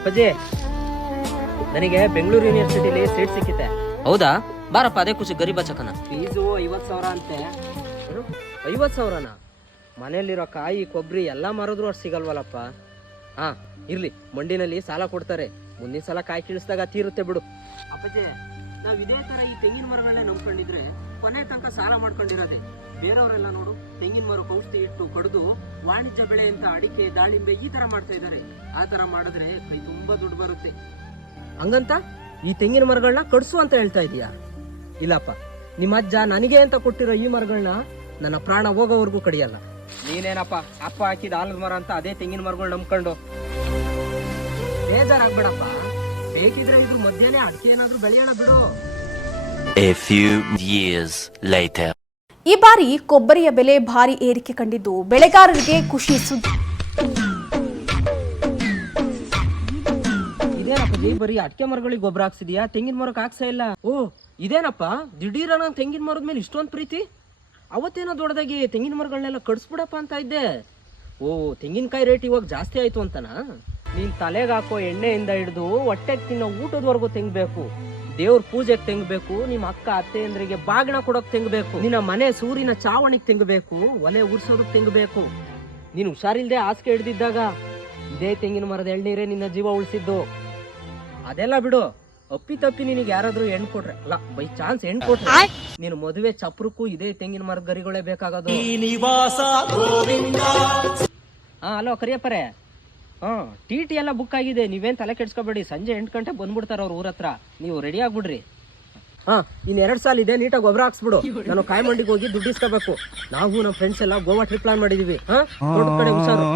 ಅಪ್ಪಾಜಿ, ನನಗೆ ಬೆಂಗಳೂರು ಯೂನಿವರ್ಸಿಟಿಲಿ ಸೀಟ್ ಸಿಕ್ಕಿತೆ. ಹೌದಾ? ಬಾರಪ್ಪ, ಅದೇ ಖುಷಿ ಗರೀಬ್ ಚಕನ. ಫೀಸು 50,000 ಅಂತೆ. 50,000ನಾ? ಮನೇಲಿರೋ ಕಾಯಿ ಕೊಬ್ಬರಿ ಎಲ್ಲ ಮಾರಿದ್ರು ಅಷ್ಟು ಸಿಗಲ್ವಲ್ಲಪ್ಪ. ಹಾ ಇರ್ಲಿ, ಮಂಡಿನಲ್ಲಿ ಸಾಲ ಕೊಡ್ತಾರೆ, ಮುಂದಿನ ಸಲ ಕಾಯಿ ಕೀಳಿಸಿದಾಗ ತೀರುತ್ತೆ ಬಿಡು. ಅಪ್ಪಾಜಿ, ನಾವ್ ಇದೇ ತರ ಈ ತೆಂಗಿನ ಮರಗಳನ್ನೇ ನಂಬ್ಕೊಂಡಿದ್ರೆ ಕೊನೆ ತನಕ ಸಾಲ ಮಾಡ್ಕೊಂಡಿರೋದೆ. ಬೇರೆಯವರೆಲ್ಲ ನೋಡು, ತೆಂಗಿನ ಮರಕ್ಕೆ ಔಷಧಿ ಇಟ್ಟು ಕಡಿದು ವಾಣಿಜ್ಯ ಬೆಳೆ ಅಂತ ಅಡಿಕೆ, ದಾಳಿಂಬೆ ಈ ತರ ಮಾಡ್ತಾ ಇದ್ದಾರೆ. ಆ ತರ ಮಾಡಿದ್ರೆ ಕೈ ತುಂಬಾ ದುಡ್ಡು ಬರುತ್ತೆ. ಹಂಗಂತ ಈ ತೆಂಗಿನ ಮರಗಳನ್ನ ಕಡ್ಸು ಅಂತ ಹೇಳ್ತಾ ಇದೀಯಾ? ಇಲ್ಲಪ್ಪ, ನಿಮ್ಮ ಅಜ್ಜ ನನಗೆ ಅಂತ ಕೊಟ್ಟಿರೋ ಈ ಮರಗಳನ್ನ ನನ್ನ ಪ್ರಾಣ ಹೋಗೋವರೆಗೂ ಕಡಿಯಲ್ಲ. ನೀನೇನಪ್ಪ ಅಪ್ಪ ಹಾಕಿದ ಆಲದ ಮರ ಅಂತ ಅದೇ ತೆಂಗಿನ ಮರಗಳು ನಂಬ್ಕೊಂಡು ಬೇಜಾರಾಗ್ಬೇಡಪ್ಪ. ಬೇಕಿದ್ರೆ ಇದ್ರ ಮಧ್ಯೆನೇ ಅಡಿಕೆ ಏನಾದ್ರೂ ಬೆಳೆಯೋಣ ಬಿಡು. A few years later. ಈ ಬಾರಿ ಕೊಬ್ಬರಿಯ ಬೆಲೆ ಭಾರಿ ಏರಿಕೆ ಕಂಡಿದ್ದು ಬೆಳೆಗಾರರಿಗೆ ಖುಷಿ ಸುದ್ದಿ. ಇದೇನಪ್ಪ, ಬರೀ ಅಡಿಕೆ ಮರಗಳಿಗೆ ಗೊಬ್ಬರ ಹಾಕ್ಸಿದ್ಯಾ, ತೆಂಗಿನ ಮರಕ್ಕೆ ಹಾಕ್ಸೇ ಇಲ್ಲ? ಓ ಇದೇನಪ್ಪ, ದಿಢೀರನ ತೆಂಗಿನ ಮರದ ಮೇಲೆ ಇಷ್ಟೊಂದು ಪ್ರೀತಿ? ಅವತ್ತೇನೋ ದೊಡ್ಡದಾಗಿ ತೆಂಗಿನ ಮರಗಳನ್ನೆಲ್ಲ ಕಡಿಸ್ಬಿಡಪ್ಪ ಅಂತ ಇದ್ದೆ. ಓ, ತೆಂಗಿನಕಾಯಿ ರೇಟ್ ಇವಾಗ ಜಾಸ್ತಿ ಆಯ್ತು ಅಂತನಾ? ನೀನ್ ತಲೆಗೆ ಹಾಕೋ ಎಣ್ಣೆಯಿಂದ ಹಿಡಿದು ಹೊಟ್ಟೆಗೆ ತಿನ್ನೋ ಊಟದವರೆಗೂ ತೆಂಗಬೇಕು, ದೇವ್ರ ಪೂಜೆಗೆ ತೆಂಗಬೇಕು, ನಿಮ್ಮ ಅಕ್ಕ ಅತ್ತೆಯಂದ್ರಿಗೆ ಬಾಗಿಣ ಕೊಡೋಕ್ ತೆಂಗಬೇಕು, ನಿನ್ನ ಮನೆ ಸೂರಿನ ಚಾವಣಿಗೆ ತೆಂಗಬೇಕು, ಒಲೆ ಉರ್ಸೋದಕ್ ತೆಂಗಬೇಕು. ನೀನು ಹುಷಾರಿಲ್ದೆ ಹಾಸಿಗೆ ಹಿಡ್ದಿದ್ದಾಗ ಇದೇ ತೆಂಗಿನ ಮರದ ಎಳ್ನೀರೇ ನಿನ್ನ ಜೀವ ಉಳಿಸಿದ್ದು. ಅದೆಲ್ಲ ಬಿಡು, ಅಪ್ಪಿ ತಪ್ಪಿ ನಿನಗೆ ಯಾರಾದ್ರೂ ಹೆಣ್ಣು ಕೊಟ್ರೆ, ಅಲ್ಲ ಬೈ ಚಾನ್ಸ್ ಹೆಣ್ಣು ಕೊಟ್ರೆ, ನೀನು ಮದುವೆ ಚಪ್ರಕ್ಕೂ ಇದೇ ತೆಂಗಿನ ಮರದ ಗರಿಗಳೇ ಬೇಕಾಗೋದು. ಹಾ ಹಲೋ ಕರಿಯಪ್ಪರೇ, ಟಿ ಎಲ್ಲ ಬುಕ್ ಆಗಿದೆ, ನೀವೇನ್ ತಲೆ ಕೆಡ್ಸ್ಕೊಬೇಡಿ. ಸಂಜೆ 8 ಗಂಟೆ ಬಂದ್ಬಿಡ್ತಾರ ಅವ್ರ ಊರ ಹತ್ರ, ನೀವು ರೆಡಿ ಆಗ್ಬಿಡ್ರಿ. ಹಾ ಇನ್ 2 ಸಾಲ ಇದೆ, ನೀಟಾಗಿ ಗೊಬ್ಬರ ಹಾಕ್ಸ್ಬಿಡು. ನಾನು ಕಾಯಿ ಮಂಡಿಗೆ ಹೋಗಿ ದುಡ್ಡು ಇಸ್ಕೋಬೇಕು. ನಾವು ನಮ್ಮ ಫ್ರೆಂಡ್ಸ್ ಎಲ್ಲ ಗೋವಾ ಟ್ರಿಪ್ ಪ್ಲಾನ್ ಮಾಡಿದೀವಿ. ದೊಡ್ಡ ಕಡೆ ಹುಷಾರು.